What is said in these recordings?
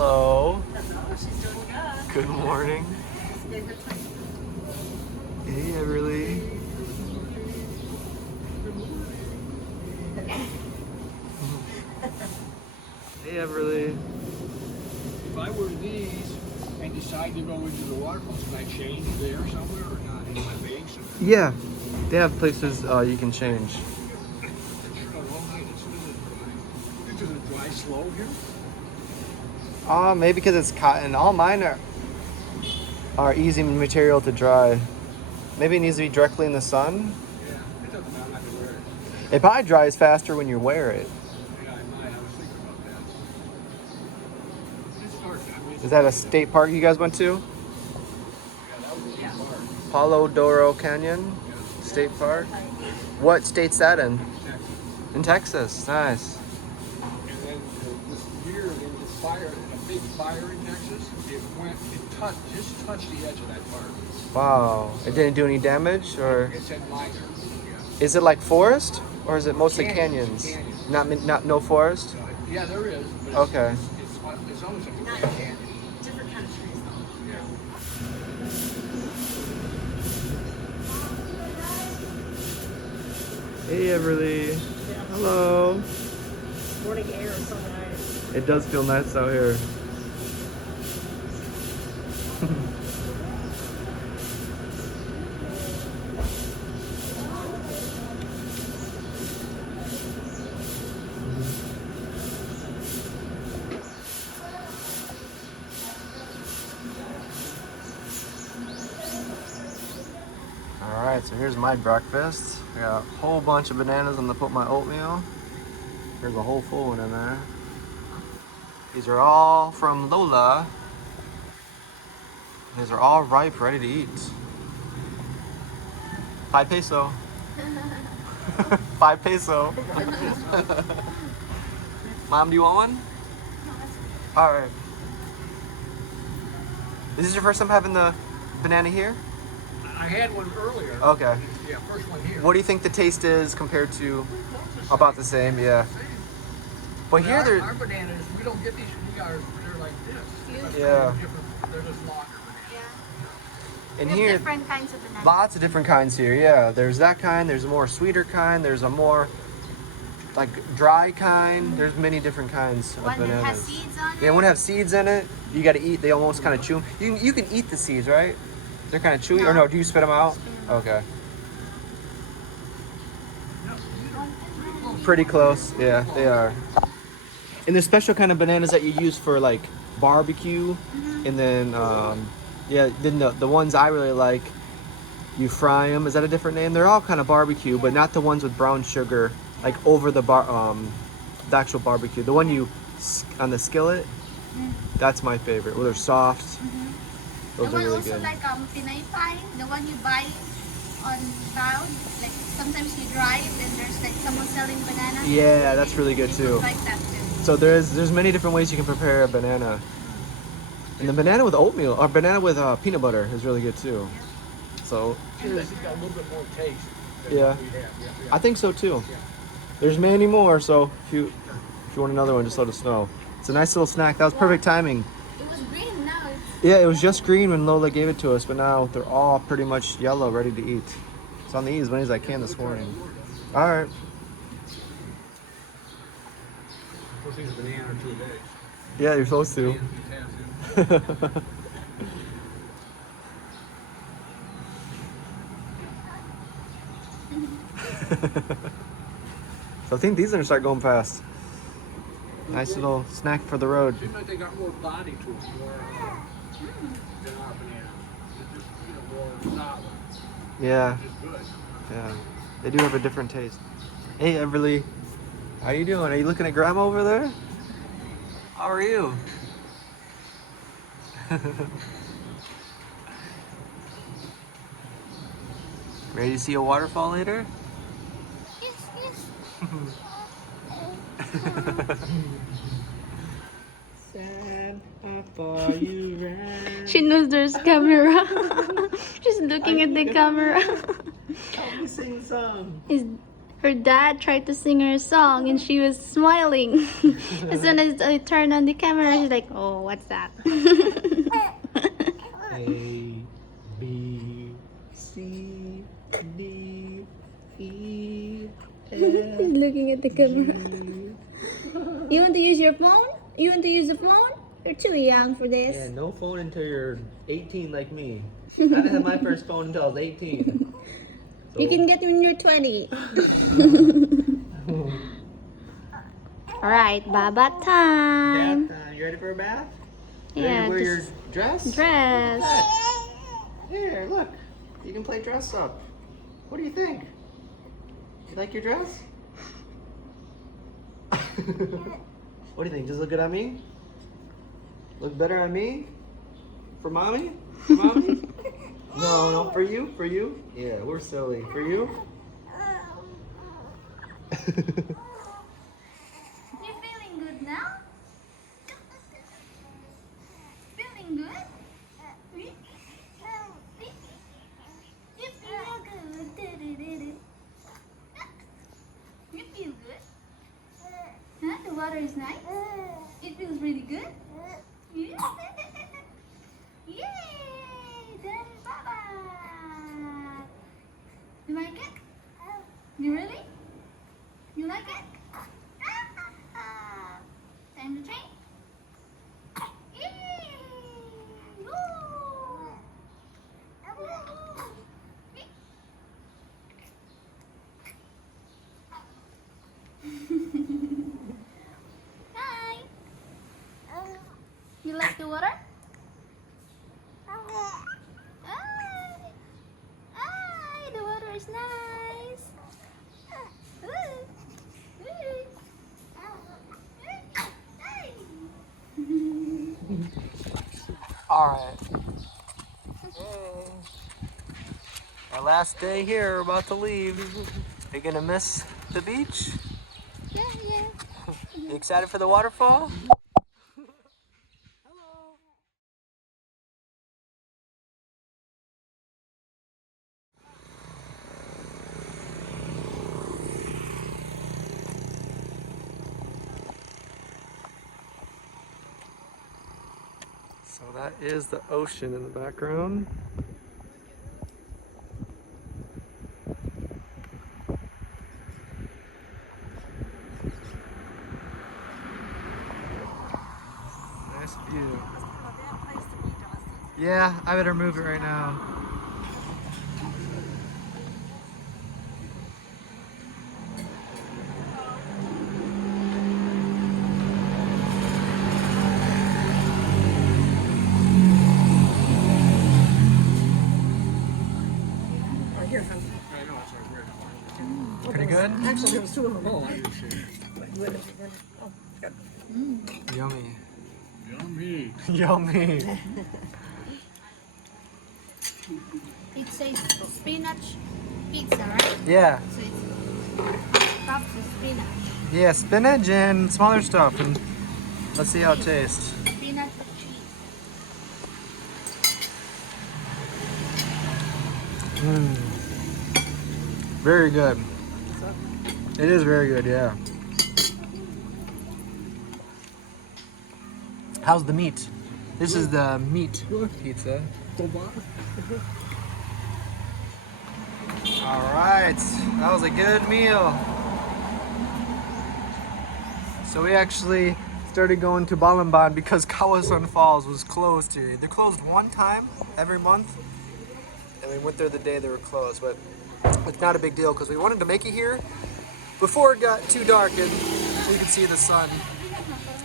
Hello. She's doing good. Good morning. Hey, Everly. Hey, Everly. If I were these and decide to go into the waterfalls, can I change there somewhere or not? In my bags? Yeah, they have places you can change. Does it dry slow here? Maybe because it's cotton. All mine are easy material to dry. Maybe it needs to be directly in the sun. Yeah, it doesn't matter. I have to wear it. It probably dries faster when you wear it. Yeah, I might. I was thinking about that. It's hard. I mean, Is that a state park you guys went to? yeah, that was a good part. Palo Duro Canyon State Park? What state's that in? Texas. In Texas. Nice. And then this year there was a fire, a big fire in Texas. Just touched the edge of that park. Wow. It didn't do any damage, or It said minor. Yeah. is it like forest, or is it mostly Canyons. canyons? Not no forest. Yeah, there is. But Okay. It's almost like a Grand Canyon. Different countries though. Yeah. Hey, Everly. Hello. Morning air is so nice. It does feel nice out here. Alright, so here's my breakfast. I got a whole bunch of bananas I'm gonna put in my oatmeal. There's a whole full one in there. These are all from Lola. These are all ripe, ready to eat. 5 peso. 5 peso. Mom, do you want one? Alright. Is this your first time having the banana here? I had one earlier. Okay. Yeah, first one here. What do you think the taste is compared to about the same? Yeah. But here they're our bananas, we don't get these. They're like this. Yeah. They're just longer bananas. Yeah. in We have here. different kinds of bananas. Lots of different kinds here. Yeah, there's that kind. There's a more sweeter kind. There's a more like dry kind. There's many different kinds of One that bananas. has seeds on it. Yeah, one have seeds in it. You got to eat. They almost kind of chew. You can eat the seeds, right? They're kind of chewy. Or no? Do you spit them out? Okay. Pretty close. Yeah, they are. And there's special kind of bananas that you use for like barbecue, and then yeah, then the ones I really like, you fry them. Is that a different name? They're all kind of barbecue, but not the ones with brown sugar, like over the the actual barbecue. The one you on the skillet. That's my favorite. Well, they're soft. Those The are one really also good. like Pinay pie, the one you buy on town. Like sometimes you drive and there's like someone selling banana. Yeah, that's really good People too. like that too. So there's many different ways you can prepare a banana. And the banana with oatmeal or banana with peanut butter is really good too. So I think it's got a little bit more taste than Yeah. what we have. Yeah. I think so too. Yeah. There's many more. So if you want another one, just let us know. It's a nice little snack. That was perfect timing. It was green, now it's Yeah, it was just green when Lola gave it to us, but now they're all pretty much yellow, ready to eat. So I'm gonna eat as many as I can this morning. All right. Supposed to eat a banana or 2 days. Yeah, you're supposed to. Fantastic. So I think these are gonna start going fast. Nice little snack for the road. Seems like they got more body to them, more than our bananas. They're just, more solid, Yeah, which is good. yeah. They do have a different taste. Hey, Everly. How you doing? Are you looking at Grandma over there? How are you? Ready to see a waterfall later? yes, yes. Sad, I thought you ran. She knows there's camera. She's looking at the camera. Help me sing a song. Is her dad tried to sing her a song and she was smiling. As soon as I turned on the camera, she's like, oh, what's that? A, B, C, D, E, F. He's looking at the camera. You want to use your phone? You want to use the phone? You're too young for this. Yeah, no phone until you're 18 like me. I didn't have my first phone until I was 18. So. You can get it when you're 20. Alright, Baba time. Bath, you ready for a bath? Yeah, Ready to wear your just dress? dress. Here, look. You can play dress up. What do you think? You like your dress? What do you think? Does it look good on me? Look better on me? For mommy? For mommy? No, for you? For you? Yeah, we're silly. For you? You're feeling good now? Feeling good? You feel good. You feel good? Huh? The water is nice? It feels really good? Yeah. Yay! Then Baba! You like it? You really? You like it? Time to train? Yay! Woo! Hi! You like the water? Hi! The water is nice! Alright. Our last day here, we're about to leave. Are you gonna miss the beach? Yeah. You excited for the waterfall? So that is the ocean in the background. Nice view. Yeah, I better move it right now. I know, it's like right. Pretty good? Actually, there was two of them all. Yummy. Yummy. Yummy. It says spinach pizza, right? Yeah. So it's cups of spinach. Yeah, spinach and some other stuff. And let's see how it tastes. Spinach with cheese. Very good. It is very good, yeah. How's the meat? This is the meat pizza. All right, that was a good meal. So we actually started going to Balamban because Kawasan Falls was closed here. They're closed one time every month, and we went there the day they were closed, but it's not a big deal because we wanted to make it here before it got too dark and you can see the sun.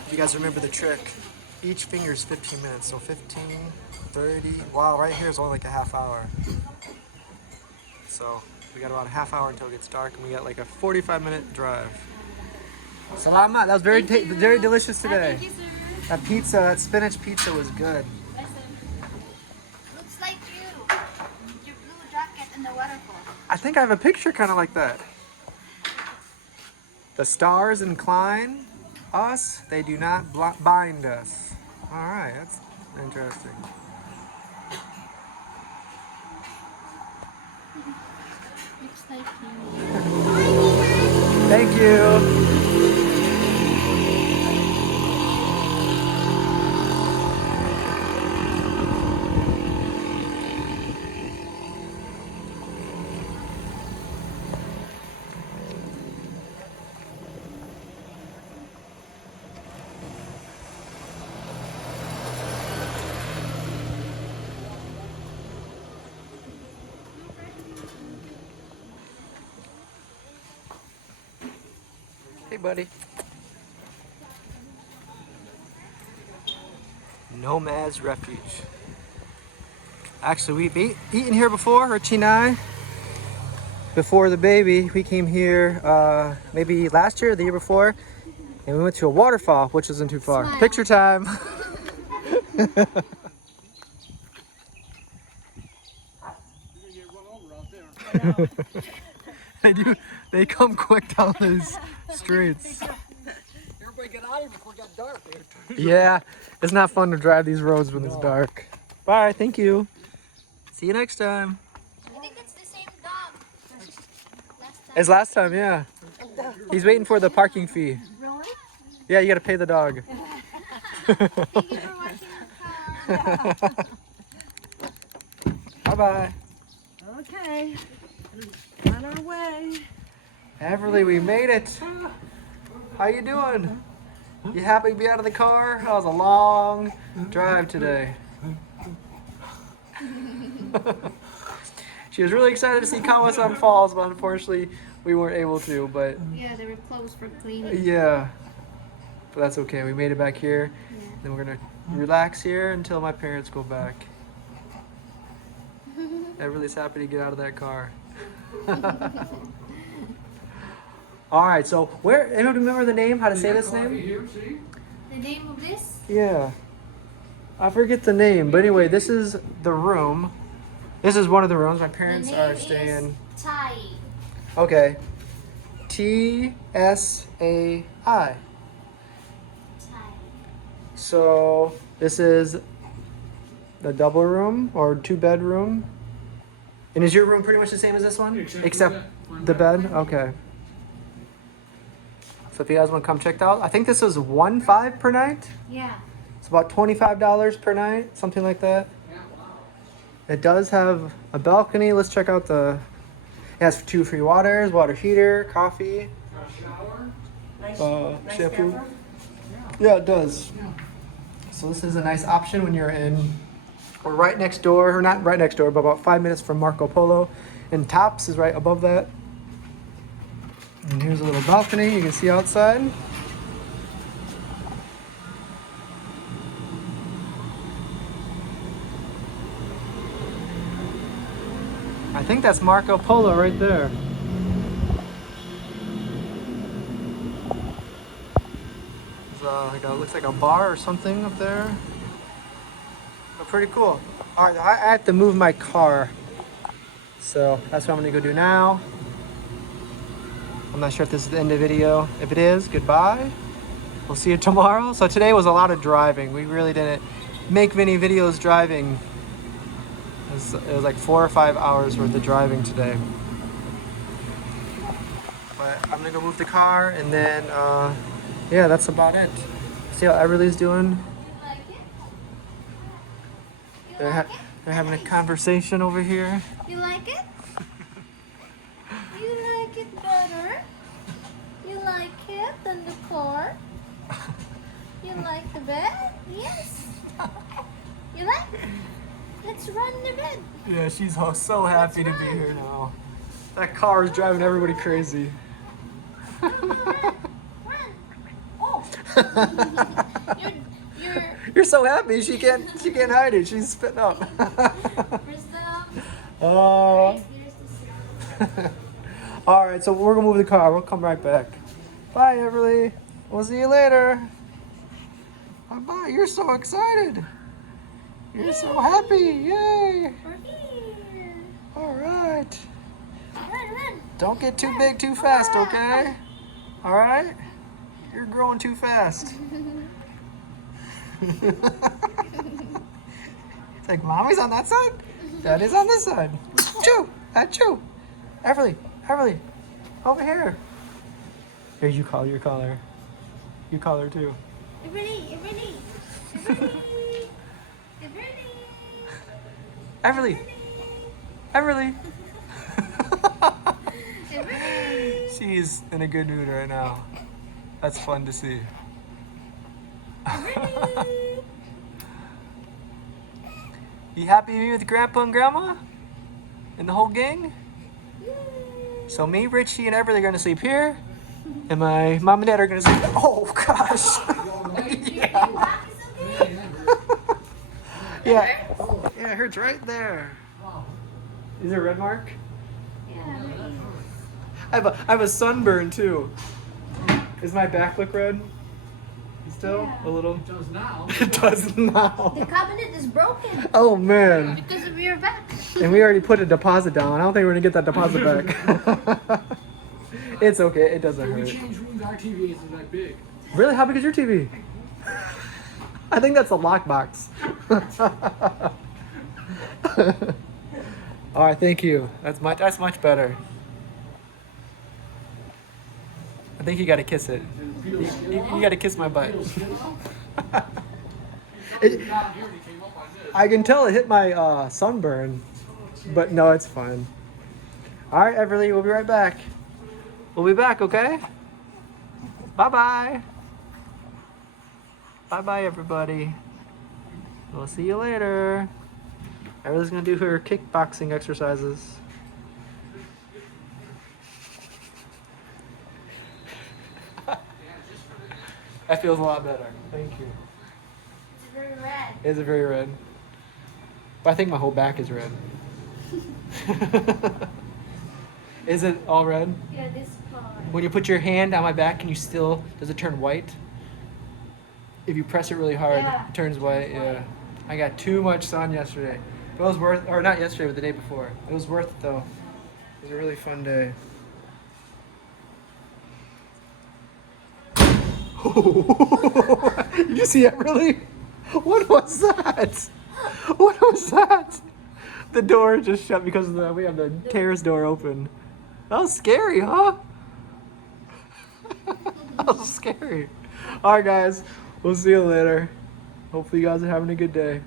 If you guys remember the trick, each finger is 15 minutes, so 15, 30, wow, right here is only like a half hour. So we got about a half hour until it gets dark and we got like a 45-minute drive. Salamat, that was very very delicious today. Thank you, sir. That pizza, that spinach pizza was good. Looks like you. Your blue jacket in the waterfall. I think I have a picture kind of like that. The stars incline us, they do not bind us. All right, that's interesting. Looks like you. Thank you. Hey, buddy. Nomad's Refuge. Actually, we've eaten here before, Reche and I. Before the baby, we came here maybe last year or the year before, and we went to a waterfall, which isn't too far. Smile. Picture time. You're gonna get run over out there. They do. They come quick down these streets. Everybody get out of here before it got dark. Yeah, it's not fun to drive these roads when it's dark. Bye. Thank you. See you next time. I think it's the same dog. Last time. As last time, yeah. He's waiting for the parking fee. Really? Yeah, you gotta pay the dog. Thank you for watching the car. Bye bye. Okay. On our way. Everly, we made it. How you doing? You happy to be out of the car? That was a long drive today. She was really excited to see Kawasan Falls, but unfortunately we weren't able to. But Yeah, they were closed for cleaning. yeah, but that's okay. We made it back here. Then we're gonna relax here until my parents go back. Everly's happy to get out of that car. All right, so where? Anyone remember the name? How to say this name? Here, see? The name of this? Yeah, I forget the name, but anyway, this is the room. This is one of the rooms. My The parents name are staying. is Thai. Okay, TSAI. Thai. So this is the double room or 2-bedroom. And is your room pretty much the same as this one? Except the bed? Okay. So if you guys want to come check it out, I think this was $1.5 per night. Yeah. It's about $25 per night, something like that. It does have a balcony. Let's check out the. It has 2 free waters, water heater, coffee, Nice, nice shampoo. bathroom. Yeah, it does. So this is a nice option when you're in. We're right next door, or not right next door, but about 5 minutes from Marco Polo. And Tops is right above that. And here's a little balcony you can see outside. I think that's Marco Polo right there. There's looks like a bar or something up there. Oh, pretty cool. All right, I have to move my car. So that's what I'm gonna go do now. I'm not sure if this is the end of the video. If it is, goodbye. We'll see you tomorrow. So today was a lot of driving. We really didn't make many videos driving. It was like 4 or 5 hours worth of driving today. But I'm gonna go move the car and then, yeah, that's about it. See how Everly's doing? You like it? You They're, like they're having a conversation over here. it? You like it? You like it better? You like it than the car? You like the bed? Yes. You like it? Let's run the bed. Yeah, she's so happy to be here now. That car is driving everybody crazy. Run. Oh. you're You're so happy she can't hide it. She's spitting up. Where's the Oh. right, here's the seat. All right, so we're gonna move the car. We'll come right back. Bye, Everly. We'll see you later. Bye bye. You're so excited. You're so happy. Yay. We're here. All right. Run. Don't get too big too fast, okay? All right? You're growing too fast. It's like, Mommy's on that side, Daddy's on this side. Achoo! Achoo! Everly, over here. Here, you call her. You call her too. Everly, Everly, Everly, Everly. Everly, Everly. Everly. She's in a good mood right now. That's fun to see. Everly. You happy to be with Grandpa and Grandma? And the whole gang? So me, Richie, and Everly are gonna sleep here. And my mom and dad are gonna sleep. Oh gosh. Yeah. Yeah, it hurts right there. Is there a red mark? Yeah. I have a sunburn too. Is my back look red? Still Yeah. a little. It does now. It does now. The cabinet is broken Oh man. because of your back. And we already put a deposit down. I don't think we're gonna get that deposit back. It's okay. It doesn't When we hurt. change rooms, our TV isn't that big. Really? How big is your TV? I think that's a lockbox. All right, thank you. That's much better. I think you got to kiss it. You got to kiss my butt. I can tell it hit my sunburn, but no, it's fine. All right, Everly, we'll be right back. We'll be back, okay? Bye-bye. Bye-bye, everybody. We'll see you later. Everybody's gonna do her kickboxing exercises. That feels a lot better. Thank you. It's very red. Is it very red? But I think my whole back is red. Is it all red? Yeah, this part. When you put your hand on my back, does it turn white? If you press it really hard, Yeah. it turns white. Yeah. I got too much sun yesterday. It was worth, or not yesterday, but the day before. It was worth it though. It was a really fun day. Did you see it really? What was that? What was that? The door just shut because we have the terrace door open. That was scary, huh? That was scary. All right, guys. We'll see you later. Hopefully you guys are having a good day.